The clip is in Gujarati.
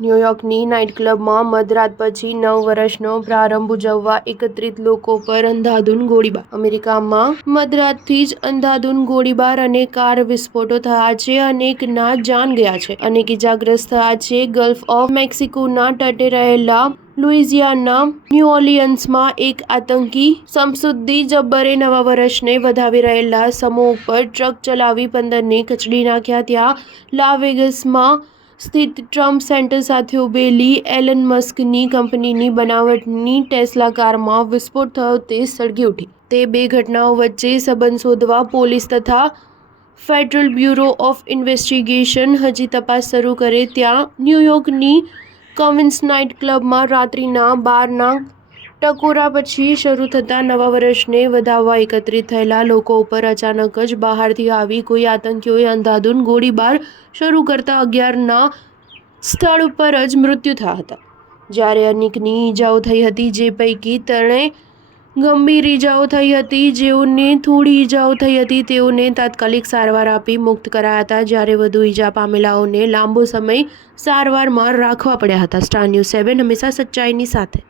ન્યૂયોર્કની નાઇટ ક્લબમાં મધરાત પછી 9 વર્ષનો પ્રારંભ ઉજવવા એકત્રિત લોકો પર અંધાધૂંધ ગોળીબાર. અમેરિકામાં મધરાતથી જ અંધાધૂંધ ગોળીબાર અને કાર વિસ્ફોટો થયા છે. અનેકના જાન ગયા છે, અનેક ઇજાગ્રસ્ત થયા છે. ગલ્ફ ઓફ મેક્સિકોના તટે રહેલા લુઇઝિયાના ન્યૂ ઓર્લિયન્સમાં એક આતંકી શમસુદ્દીન જબ્બરે નવા વર્ષને વધાવી રહેલા સમૂહ ઉપર ટ્રક ચલાવી 15ને કચડી નાખ્યા. ત્યાં લાસ વેગસમાં સ્થિત ટ્રમ્પ સેન્ટર સાથે ઉભેલી એલન મસ્કની કંપનીની બનાવટની ટેસ્લા કારમાં વિસ્ફોટ થયો તે સળગી ઉઠી. તે બે ઘટનાઓ વચ્ચે સંબંધ શોધવા પોલીસ તથા ફેડરલ બ્યુરો ઓફ ઇન્વેસ્ટિગેશન હજી તપાસ શરૂ કરે. ત્યાં ન્યૂયોર્કની ક્વીન્સ નાઇટ ક્લબમાં રાત્રિના 12ના ટકોરા પછી શરૂ થતા નવા વર્ષને વધાવવા એકત્રિત થયેલા લોકો ઉપર અચાનક જ બહારથી આવી કોઈ આતંકીઓએ અંધાધૂંધ ગોળીબાર શરૂ કરતા 11ના સ્થળ ઉપર જ મૃત્યુ થયા હતા, જ્યારે અનેકની ઈજાઓ થઈ હતી, જે પૈકી 3ને ગંભીર ઈજાઓ થઈ હતી. જેઓને થોડી ઈજાઓ થઈ હતી તેઓને તાત્કાલિક સારવાર આપી મુક્ત કરાયા હતા, જ્યારે વધુ ઈજા પામેલાઓને લાંબો સમય સારવારમાં રાખવા પડ્યા હતા. સ્ટાર ન્યૂઝ 7 હંમેશા સચ્ચાઈની સાથે.